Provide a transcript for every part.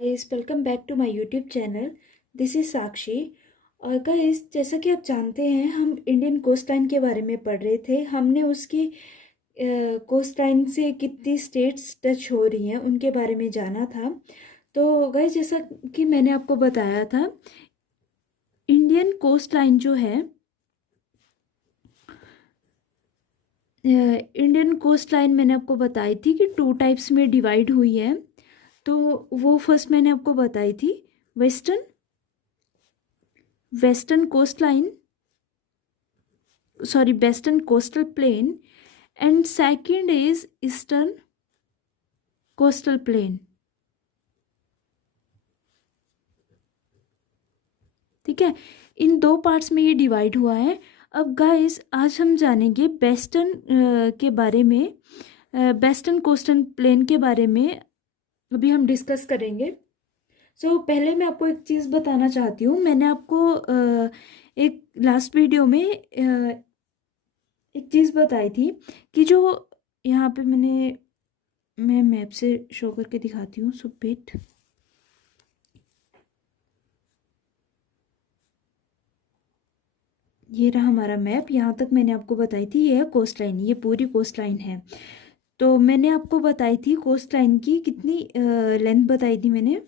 Guys welcome back to my YouTube channel. This is Sakshi. और guys जैसा कि आप जानते हैं हम इंडियन कोस्ट लाइन के बारे में पढ़ रहे थे। हमने उसकी कोस्ट लाइन से कितनी स्टेट्स टच हो रही हैं उनके बारे में जाना था। तो गाइस जैसा कि मैंने आपको बताया था, इंडियन कोस्ट लाइन जो है, इंडियन कोस्ट लाइन मैंने आपको बताई थी कि टू टाइप्स में डिवाइड हुई है। तो वो फर्स्ट मैंने आपको बताई थी western western coast line, sorry, western coastal plain, and second is eastern coastal plain। ठीक है, इन दो पार्ट्स में ये डिवाइड हुआ है। अब गाइस आज हम जानेंगे वेस्टर्न के बारे में, वेस्टर्न कोस्टल प्लेन के बारे में अभी हम डिस्कस करेंगे। पहले मैं आपको एक चीज़ बताना चाहती हूँ। मैंने आपको एक लास्ट वीडियो में एक चीज़ बताई थी कि जो यहाँ पे मैं मैप से शो करके दिखाती हूँ। सो वेट, ये रहा हमारा मैप। यहाँ तक मैंने आपको बताई थी, ये है कोस्ट लाइन, ये पूरी कोस्ट लाइन है। तो मैंने आपको बताई थी कोस्ट लाइन की कितनी लेंथ बताई थी मैंने,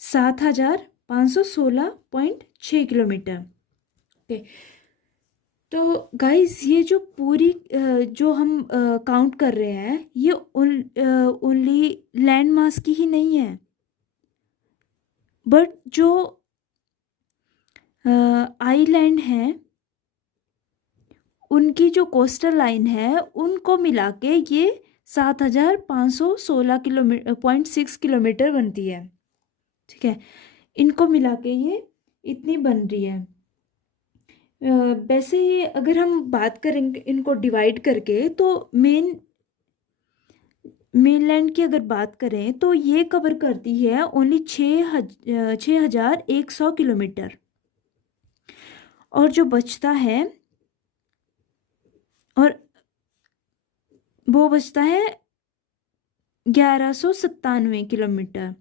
7,516.6 किलोमीटर। ओके, तो गाइस ये जो पूरी जो हम काउंट कर रहे हैं, ये ओनली लैंड मास की ही नहीं है, बट जो आइलैंड हैं उनकी जो कोस्टल लाइन है उनको मिला के ये 7,516.6 किलोमीटर बनती है। ठीक है, इनको मिला के ये इतनी बन रही है। वैसे ये अगर हम बात करेंगे इनको डिवाइड करके, तो मेनलैंड की अगर बात करें तो ये कवर करती है ओनली 6,100 किलोमीटर, और जो बचता है, और वो बचता है 1,197 किलोमीटर,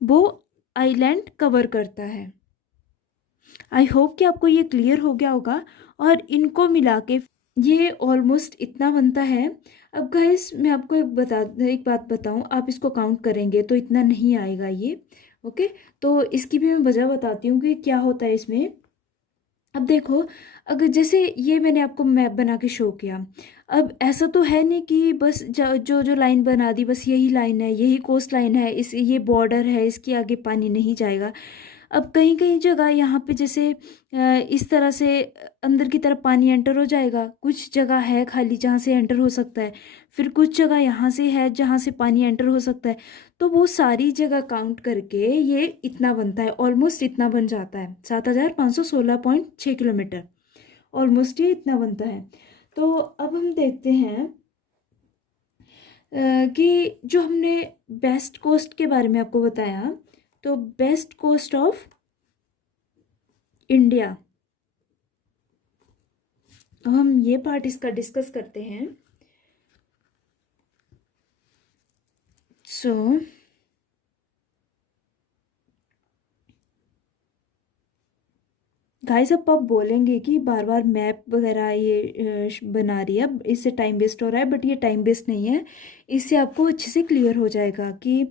वो आइलैंड कवर करता है। आई होप कि आपको ये क्लियर हो गया होगा। और इनको मिला के ये ऑलमोस्ट इतना बनता है। अब गाइस मैं आपको एक बात बताऊं, आप इसको काउंट करेंगे तो इतना नहीं आएगा ये। ओके, तो इसकी भी मैं वजह बताती हूँ कि क्या होता है इसमें। अब देखो, अगर जैसे ये मैंने आपको मैप बना के शो किया, अब ऐसा तो है नहीं कि बस जो जो लाइन बना दी बस यही लाइन है, यही कोस्ट लाइन है, इस ये बॉर्डर है, इसके आगे पानी नहीं जाएगा। अब कहीं कहीं जगह यहाँ पे जैसे इस तरह से अंदर की तरफ पानी एंटर हो जाएगा, कुछ जगह है खाली जहाँ से एंटर हो सकता है, फिर कुछ जगह यहाँ से है जहाँ से पानी एंटर हो सकता है। तो वो सारी जगह काउंट करके ये इतना बनता है, ऑलमोस्ट इतना बन जाता है, 7,516.6 किलोमीटर, ऑलमोस्ट ये इतना बनता है। तो अब हम देखते हैं कि जो हमने वेस्ट कोस्ट के बारे में आपको बताया, तो वेस्ट कोस्ट ऑफ इंडिया, अब हम ये पार्ट इसका डिस्कस करते हैं। गाइस अब आप बोलेंगे कि बार बार मैप वगैरह ये बना रही है, अब इससे टाइम वेस्ट हो रहा है, बट ये टाइम वेस्ट नहीं है। इससे आपको अच्छे से क्लियर हो जाएगा कि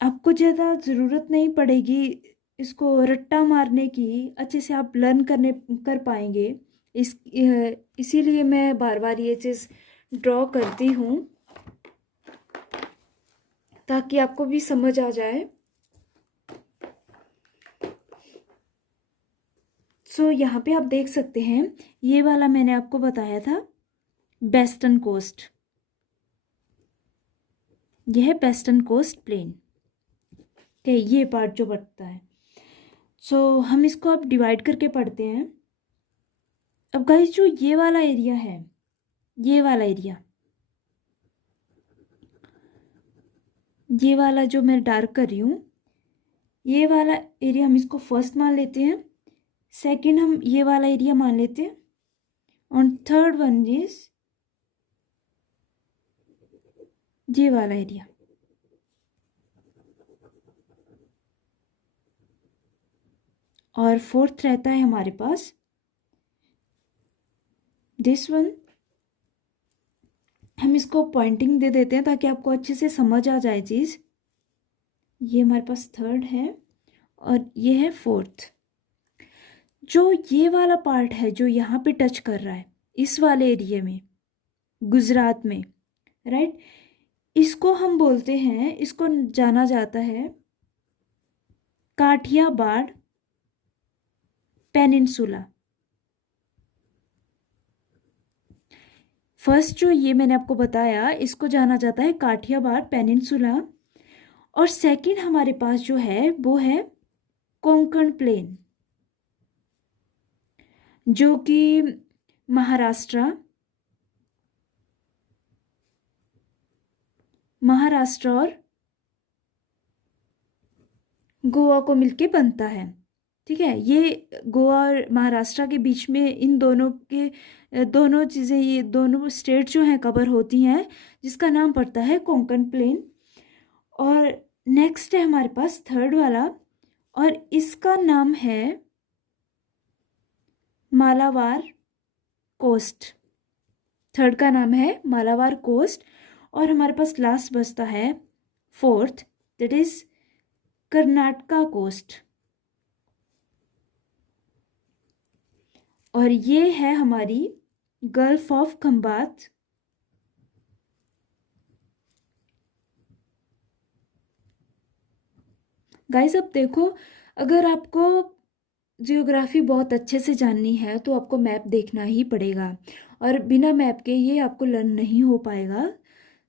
आपको ज़्यादा ज़रूरत नहीं पड़ेगी इसको रट्टा मारने की, अच्छे से आप लर्न कर पाएंगे। इसीलिए मैं बार बार ये चीज़ ड्रॉ करती हूँ ताकि आपको भी समझ आ जाए। यहाँ पे आप देख सकते हैं, ये वाला मैंने आपको बताया था वेस्टर्न कोस्ट, यह है वेस्टर्न कोस्ट प्लेन। ठीक है, ये पार्ट जो बढ़ता है। हम इसको अब डिवाइड करके पढ़ते हैं। अब गाइस जो ये वाला एरिया है, ये वाला एरिया, ये वाला जो मैं डार्क कर रही हूँ, ये वाला एरिया हम इसको फर्स्ट मान लेते हैं, सेकंड हम ये वाला एरिया मान लेते हैं, और थर्ड वन इज ये वाला एरिया। और फोर्थ रहता है हमारे पास दिस वन। हम इसको पॉइंटिंग दे देते हैं ताकि आपको अच्छे से समझ आ जाए चीज़। ये हमारे पास थर्ड है और ये है फोर्थ। जो ये वाला पार्ट है जो यहाँ पे टच कर रहा है इस वाले एरिया में, गुजरात में, राइट, इसको हम बोलते हैं, इसको जाना जाता है काठियावाड़ पेनिनसुला। फर्स्ट जो ये मैंने आपको बताया इसको जाना जाता है काठियावाड़ पेनिनसुला। और सेकंड हमारे पास जो है वो है कोंकण प्लेन, जो कि महाराष्ट्र और गोवा को मिलके बनता है। ठीक है, ये गोवा और महाराष्ट्र के बीच में इन दोनों के दोनों चीज़ें, ये दोनों स्टेट जो हैं कवर होती हैं, जिसका नाम पड़ता है कोंकण प्लेन। और नेक्स्ट है हमारे पास थर्ड वाला और इसका नाम है मालाबार कोस्ट। थर्ड का नाम है मालाबार कोस्ट। और हमारे पास लास्ट बचता है fourth, that is Karnataka coast. और ये है हमारी गल्फ ऑफ खंबात। गाइस अब देखो, अगर आपको जियोग्राफी बहुत अच्छे से जाननी है तो आपको मैप देखना ही पड़ेगा, और बिना मैप के ये आपको लर्न नहीं हो पाएगा।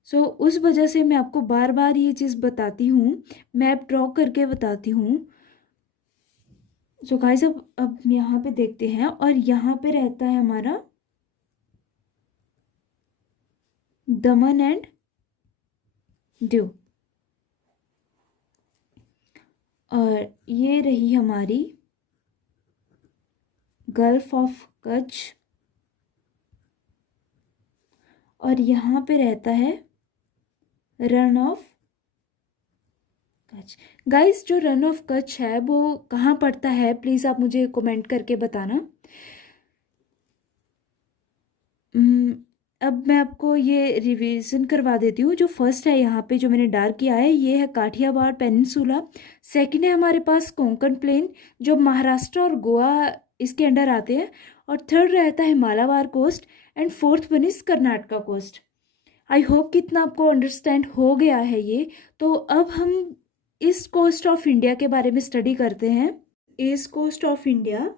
सो उस वजह से मैं आपको बार बार ये चीज़ बताती हूँ, मैप ड्रॉ करके बताती हूँ। सो गाइस अब यहाँ पे देखते हैं, और यहाँ पे रहता है हमारा दमन एंड दीव। और ये रही हमारी गल्फ ऑफ कच्छ। और यहाँ पे रहता है रन ऑफ कच्छ। गाइस जो रन ऑफ कच्छ है वो कहाँ पड़ता है, प्लीज़ आप मुझे कमेंट करके बताना। अब मैं आपको ये रिवीजन करवा देती हूँ। जो फर्स्ट है यहाँ पे जो मैंने डार्क किया है, ये है काठियावाड़ पेनिनसुला। सेकंड है हमारे पास कोंकण प्लेन, जो महाराष्ट्र और गोवा इसके अंडर आते हैं। और थर्ड रहता है Malabar coast. And fourth one is Karnataka coast. I hope कि इतना आपको अंडरस्टैंड हो गया है ये। तो अब हम ईस्ट कोस्ट ऑफ इंडिया के बारे में स्टडी करते हैं। ईस्ट कोस्ट ऑफ इंडिया,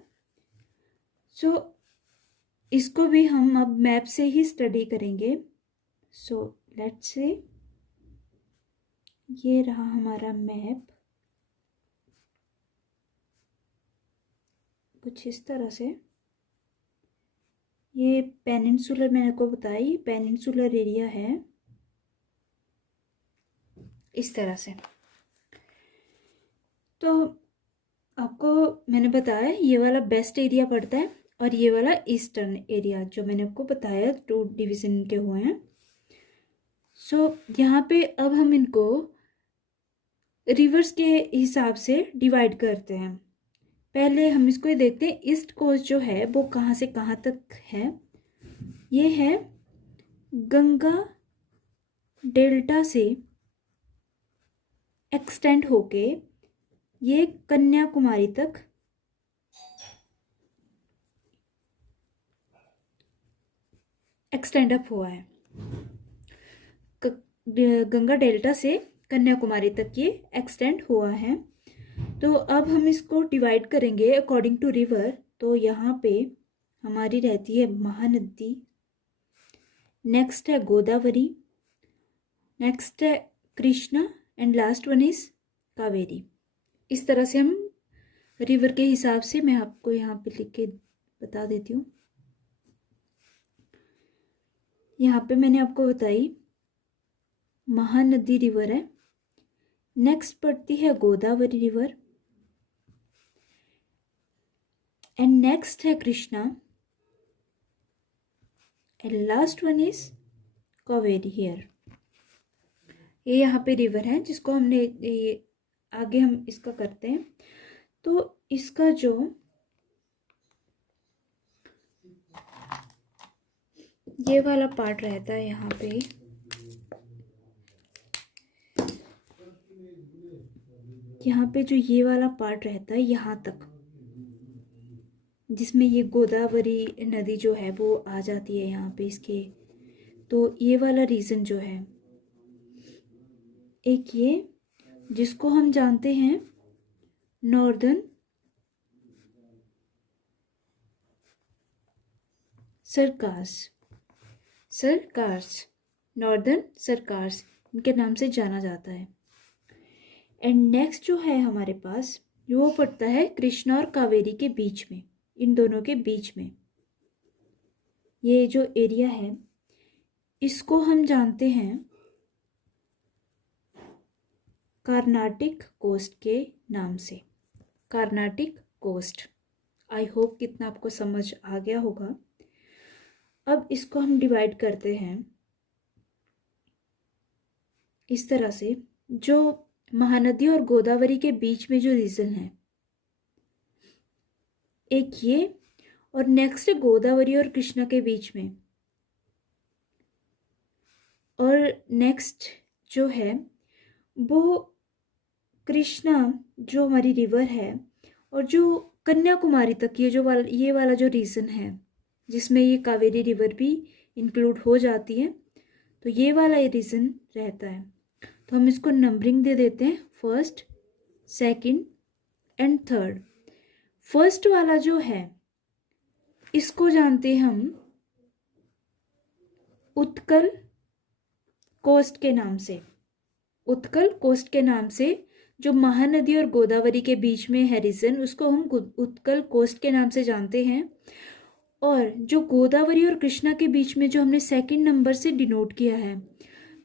सो इसको भी हम अब मैप से ही स्टडी करेंगे। सो लेट्स से ये रहा हमारा मैप कुछ इस तरह से। ये पेनिनसुलर मैंने आपको बताई, पेनिनसुलर एरिया है इस तरह से। तो आपको मैंने बताया ये वाला बेस्ट एरिया पड़ता है, और ये वाला ईस्टर्न एरिया जो मैंने आपको बताया 2 डिवीज़न के हुए हैं। सो यहाँ पे अब हम इनको रिवर्स के हिसाब से डिवाइड करते हैं। पहले हम इसको ये देखते हैं, ईस्ट कोस्ट जो है वो कहाँ से कहाँ तक है। ये है गंगा डेल्टा से एक्सटेंड होके ये कन्याकुमारी तक एक्सटेंड अप हुआ है। गंगा डेल्टा से कन्याकुमारी तक ये एक्सटेंड हुआ है। तो अब हम इसको डिवाइड करेंगे अकॉर्डिंग टू रिवर। तो यहाँ पे हमारी रहती है महानदी, नेक्स्ट है गोदावरी, नेक्स्ट है Krishna, and last one is Kaveri. इस तरह से हम रिवर के हिसाब से, मैं आपको यहाँ पे लिख के बता देती हूँ। यहाँ पे मैंने आपको बताई महानदी रिवर है, नेक्स्ट पड़ती है गोदावरी रिवर, एंड नेक्स्ट है Krishna, and last one is Kaveri here. ये यहाँ पे रिवर है जिसको हमने ये आगे हम इसका करते हैं। तो इसका जो ये वाला पार्ट रहता है यहाँ पे, यहाँ पे जो ये वाला पार्ट रहता है यहाँ तक, जिसमें ये गोदावरी नदी जो है वो आ जाती है यहाँ पे इसके। तो ये वाला रीजन जो है, एक ये जिसको हम जानते हैं नॉर्दर्न सरकार्स, नॉर्दर्न सरकार्स इनके नाम से जाना जाता है। एंड नेक्स्ट जो है हमारे पास, वो पड़ता है कृष्णा और कावेरी के बीच में, इन दोनों के बीच में। ये जो एरिया है इसको हम जानते हैं कर्नाटिक कोस्ट के नाम से, कर्नाटिक कोस्ट। आई होप कितना आपको समझ आ गया होगा। अब इसको हम डिवाइड करते हैं इस तरह से, जो महानदी और गोदावरी के बीच में जो रीजन है एक ये, और नेक्स्ट गोदावरी और कृष्णा के बीच में, और नेक्स्ट जो है वो कृष्णा जो हमारी रिवर है, और जो कन्याकुमारी तक ये वाला जो रीजन है जिसमें ये कावेरी रिवर भी इंक्लूड हो जाती है, तो ये वाला ये रीजन रहता है। तो हम इसको नंबरिंग दे देते हैं, first, second and third. First वाला जो है इसको जानते हैं हम उत्कल कोस्ट के नाम से, उत्कल कोस्ट के नाम से। जो महानदी और गोदावरी के बीच में है रीजन, उसको हम उत्कल कोस्ट के नाम से जानते हैं। और जो गोदावरी और कृष्णा के बीच में जो हमने सेकंड नंबर से डिनोट किया है,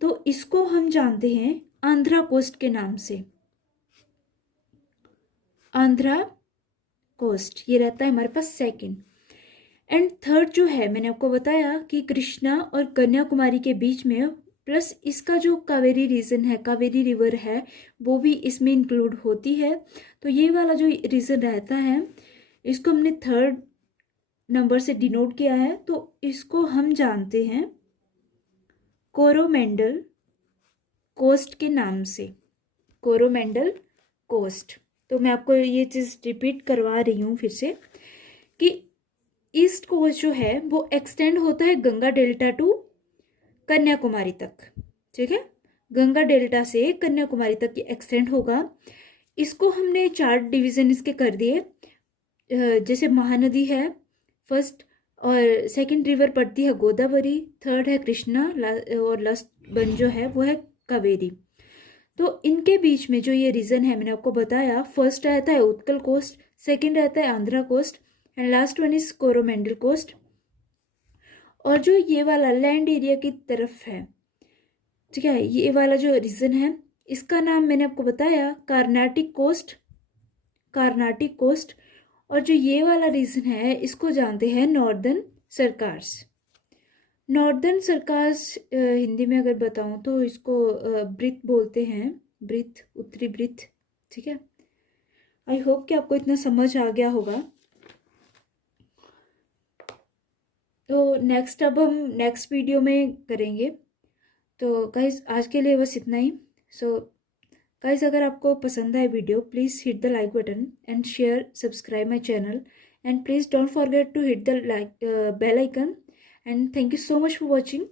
तो इसको हम जानते हैं आंध्रा कोस्ट के नाम से, आंध्रा कोस्ट। ये रहता है हमारे पास सेकंड। एंड थर्ड जो है मैंने आपको बताया कि कृष्णा और कन्याकुमारी के बीच में, प्लस इसका जो कावेरी रीजन है, कावेरी रिवर है, वो भी इसमें इंक्लूड होती है। तो ये वाला जो रीजन रहता है इसको हमने थर्ड नंबर से डिनोट किया है, तो इसको हम जानते हैं कोरोमेंडल कोस्ट के नाम से, कोरोमेंडल कोस्ट। तो मैं आपको ये चीज़ रिपीट करवा रही हूँ फिर से कि ईस्ट कोस्ट जो है वो एक्सटेंड होता है गंगा डेल्टा टू कन्याकुमारी तक, ठीक है। गंगा डेल्टा से कन्याकुमारी तक ये एक्सटेंड होगा। इसको हमने 4 डिवीजन इसके कर दिए। जैसे महानदी है फर्स्ट, और सेकंड रिवर पड़ती है गोदावरी, थर्ड है कृष्णा, और लास्ट वन जो है वो है कावेरी। तो इनके बीच में जो ये रीजन है मैंने आपको बताया, फर्स्ट रहता है उत्कल कोस्ट, सेकंड रहता है Andhra coast, and last one is Coromandel coast. और जो ये वाला लैंड एरिया की तरफ है, ठीक है, ये वाला जो रीजन है इसका नाम मैंने आपको बताया कर्नाटिक कोस्ट, कर्नाटिक कोस्ट। और जो ये वाला रीजन है इसको जानते हैं नॉर्दर्न सरकार्स। नॉर्दर्न सरकार्स हिंदी में अगर बताऊं तो इसको ब्रिथ बोलते हैं, ब्रिथ, उत्तरी ब्रिथ, ठीक है। आई होप कि आपको इतना समझ आ गया होगा। तो नेक्स्ट अब हम नेक्स्ट वीडियो में करेंगे। तो गाइस आज के लिए बस इतना ही। सो गाइस अगर आपको पसंद आए video, please hit the like button and share, subscribe my channel, and please don't forget to hit the bell icon, and thank you so much for watching.